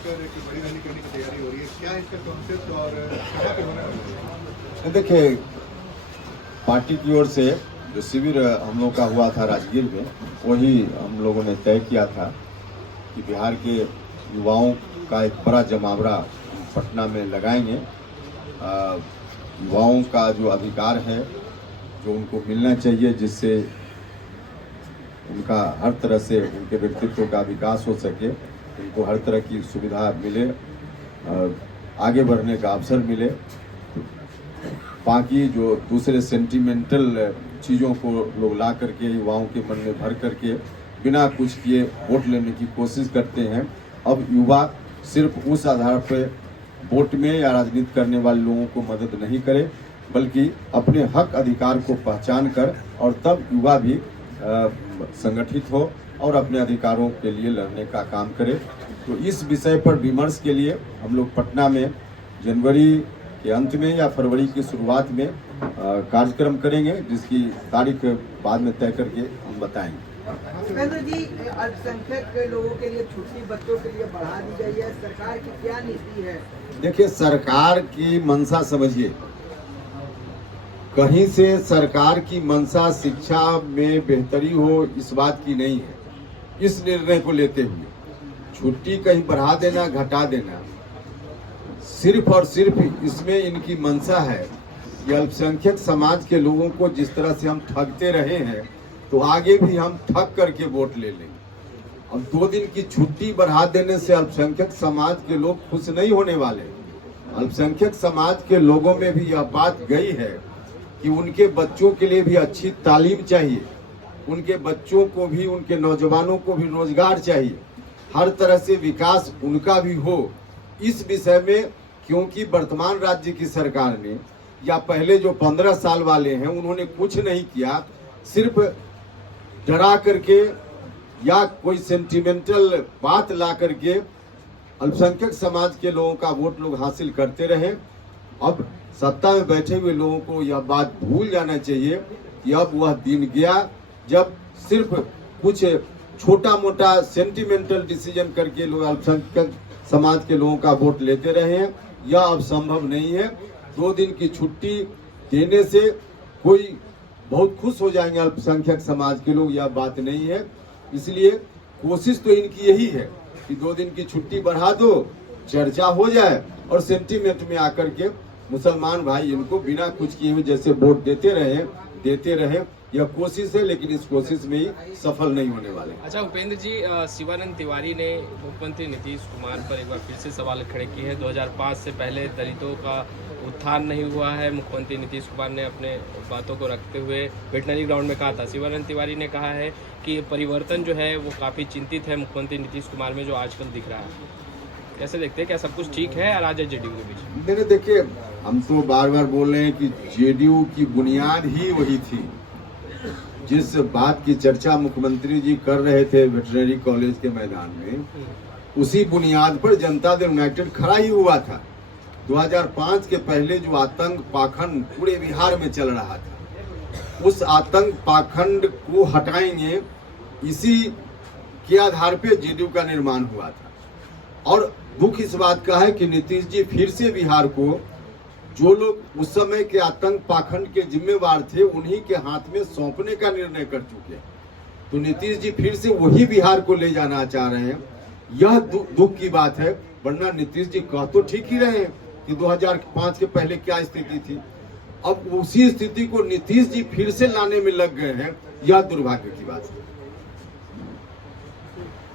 लेकर एक बड़ी रैली करने की तैयारी हो रही है, क्या इसका कॉन्सेप्ट और कहाँ पे होने वाला है? देखिए, पार्टी की ओर से जो शिविर हम लोग का हुआ था राजगीर में, वही हम लोगों ने तय किया था कि बिहार के युवाओं का एक बड़ा जमावड़ा पटना में लगाएंगे। युवाओं का जो अधिकार है, जो उनको मिलना चाहिए, जिससे उनका हर तरह से उनके व्यक्तित्व का विकास हो सके, उनको हर तरह की सुविधा मिले, आगे बढ़ने का अवसर मिले। बाकी जो दूसरे सेंटिमेंटल चीज़ों को लोग ला करके युवाओं के मन में भर करके बिना कुछ किए वोट लेने की कोशिश करते हैं। अब युवा सिर्फ उस आधार पर वोट में या राजनीति करने वाले लोगों को मदद नहीं करे, बल्कि अपने हक अधिकार को पहचान कर और तब युवा भी संगठित हो और अपने अधिकारों के लिए लड़ने का काम करे। तो इस विषय पर विमर्श के लिए हम लोग पटना में जनवरी के अंत में या फरवरी की शुरुआत में कार्यक्रम करेंगे, जिसकी तारीख बाद में तय करके हम बताएंगे। उपेंद्र जी, अल्पसंख्यक लोगों के लिए छुट्टी बच्चों के लिए बढ़ा दी गई है, सरकार की क्या नीति है? देखिए, सरकार की मंशा समझिए, कहीं से सरकार की मंशा शिक्षा में बेहतरी हो इस बात की नहीं है। इस निर्णय को लेते हुए छुट्टी कहीं बढ़ा देना घटा देना, सिर्फ और सिर्फ इसमें इनकी मंशा है कि अल्पसंख्यक समाज के लोगों को जिस तरह से हम ठगते रहे हैं, तो आगे भी हम ठग करके वोट ले लेंगे। अब 2 दिन की छुट्टी बढ़ा देने से अल्पसंख्यक समाज के लोग खुश नहीं होने वाले। अल्पसंख्यक समाज के लोगों में भी यह बात गई है कि उनके बच्चों के लिए भी अच्छी तालीम चाहिए, उनके बच्चों को भी, उनके नौजवानों को भी रोजगार चाहिए, हर तरह से विकास उनका भी हो। इस विषय में क्योंकि वर्तमान राज्य की सरकार ने या पहले जो 15 साल वाले हैं, उन्होंने कुछ नहीं किया, सिर्फ डरा करके या कोई सेंटिमेंटल बात ला करके अल्पसंख्यक समाज के लोगों का वोट लोग हासिल करते रहे। अब सत्ता में बैठे हुए लोगों को यह बात भूल जाना चाहिए कि अब वह दिन गया जब सिर्फ कुछ छोटा मोटा सेंटिमेंटल डिसीजन करके लोग अल्पसंख्यक समाज के लोगों का वोट लेते रहे हैं। यह अब संभव नहीं है। 2 दिन की छुट्टी देने से कोई बहुत खुश हो जाएंगे अल्पसंख्यक समाज के लोग, यह बात नहीं है। इसलिए कोशिश तो इनकी यही है कि 2 दिन की छुट्टी बढ़ा दो, चर्चा हो जाए और सेंटीमेंट में आकर के मुसलमान भाई इनको बिना कुछ किए हुए जैसे वोट देते रहे। यह कोशिश है, लेकिन इस कोशिश में ही सफल नहीं होने वाले। अच्छा उपेंद्र जी, शिवानंद तिवारी ने मुख्यमंत्री नीतीश कुमार पर एक बार फिर से सवाल खड़े किए हैं। 2005 से पहले दलितों का उत्थान नहीं हुआ है। मुख्यमंत्री नीतीश कुमार ने अपने बातों को रखते हुए वेटनरी ग्राउंड में कहा था। शिवानंद तिवारी ने कहा है कि परिवर्तन जो है वो काफ़ी चिंतित है मुख्यमंत्री नीतीश कुमार में जो आजकल दिख रहा है। कैसे देखते हैं, क्या सब कुछ ठीक है राज्य जेडीयू के बीच? मेरे देखिए, हम तो बार बार बोल रहे हैं कि जेडीयू की बुनियाद ही वही थी। जिस बात की चर्चा मुख्यमंत्री जी कर रहे थे वेटरनरी कॉलेज के मैदान में, उसी बुनियाद पर जनता दल यूनाइटेड खड़ा ही हुआ था। 2005 के पहले जो आतंक पाखंड पूरे बिहार में चल रहा था, उस आतंक पाखंड को हटाएंगे, इसी के आधार पे जेडीयू का निर्माण हुआ था। और दुख इस बात का है कि नीतीश जी फिर से बिहार को, जो लोग उस समय के आतंक पाखंड के जिम्मेवार थे, उन्हीं के हाथ में सौंपने का निर्णय कर चुके हैं। तो नीतीश जी फिर से वही बिहार को ले जाना चाह रहे हैं। यह दुख की बात है, वरना नीतीश जी कह तो ठीक ही रहे हैं कि 2005 के पहले क्या स्थिति थी। अब उसी स्थिति को नीतीश जी फिर से लाने में लग गए हैं, यह दुर्भाग्य की बात है।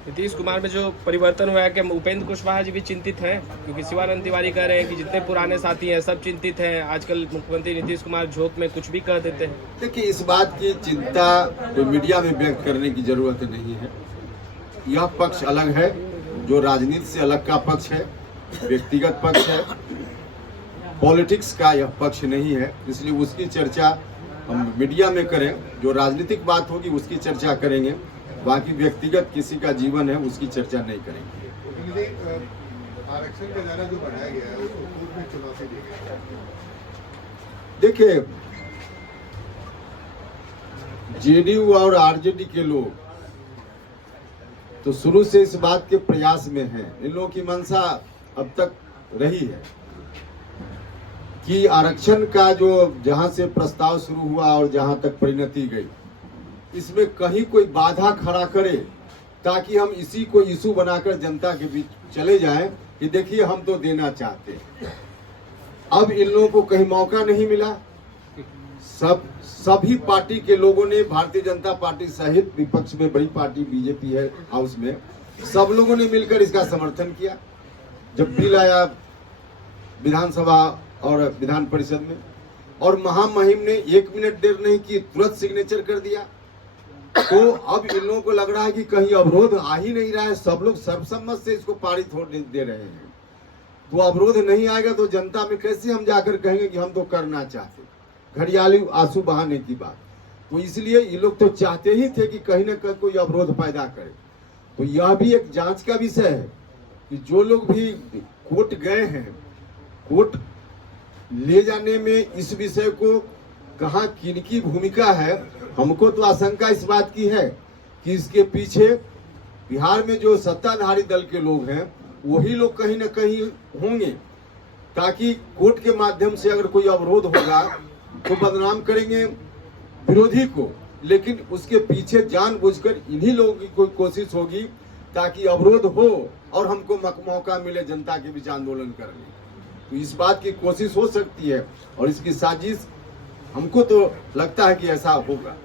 नीतीश कुमार में जो परिवर्तन हुआ है, कि उपेंद्र कुशवाहा जी भी चिंतित हैं? क्योंकि शिवानंद तिवारी कह रहे हैं कि जितने पुराने साथी हैं सब चिंतित हैं। आजकल मुख्यमंत्री नीतीश कुमार झोंक में कुछ भी कह देते हैं। देखिए, इस बात की चिंता तो मीडिया में व्यक्त करने की जरूरत नहीं है। यह पक्ष अलग है, जो राजनीति से अलग का पक्ष है, व्यक्तिगत पक्ष है, पॉलिटिक्स का यह पक्ष नहीं है। इसलिए उसकी चर्चा हम मीडिया में करें, जो राजनीतिक बात होगी उसकी चर्चा करेंगे, बाकी व्यक्तिगत किसी का जीवन है उसकी चर्चा नहीं करेंगे। आरक्षण का दायरा जो बढ़ाया गया है उसको कोर्ट में चुनौती दी गई। देखिए, जेडीयू और आरजेडी के लोग तो शुरू से इस बात के प्रयास में हैं। इन लोगों की मंशा अब तक रही है कि आरक्षण का जो जहां से प्रस्ताव शुरू हुआ और जहां तक परिणति गई, इसमें कहीं कोई बाधा खड़ा करे ताकि हम इसी को इशू बनाकर जनता के बीच चले जाएं कि देखिए हम तो देना चाहते हैं। अब इन लोगों को कहीं मौका नहीं मिला। सभी पार्टी के लोगों ने, भारतीय जनता पार्टी सहित विपक्ष में बड़ी पार्टी बीजेपी है हाउस में, सब लोगों ने मिलकर इसका समर्थन किया। जब बिल आया विधानसभा और विधान परिषद में, और महामहिम ने 1 मिनट देर नहीं की, तुरंत सिग्नेचर कर दिया। तो अब इन लोगों को लग रहा है कि कहीं अवरोध आ ही नहीं रहा है, सब लोग सर्वसम्मत से इसको पारित होने दे रहे हैं। तो अवरोध नहीं आएगा तो जनता में कैसे हम जाकर कहेंगे कि हम तो करना चाहते, घड़ियाली आंसू बहाने की बात। तो इसलिए ये लोग तो चाहते ही थे कि कहीं ना कहीं कोई अवरोध पैदा करे। तो यह भी एक जांच का विषय है कि जो लोग भी कोर्ट गए हैं, कोर्ट ले जाने में इस विषय को कहाँ किनकी भूमिका है। हमको तो आशंका इस बात की है कि इसके पीछे बिहार में जो सत्ताधारी दल के लोग हैं वही लोग कहीं ना कहीं होंगे, ताकि कोर्ट के माध्यम से अगर कोई अवरोध होगा तो बदनाम करेंगे विरोधी को, लेकिन उसके पीछे जानबूझकर इन्हीं लोगों की कोई कोशिश होगी ताकि अवरोध हो और हमको मौका मिले जनता के बीच आंदोलन करने। तो इस बात की कोशिश हो सकती है और इसकी साजिश हमको तो लगता है कि ऐसा होगा।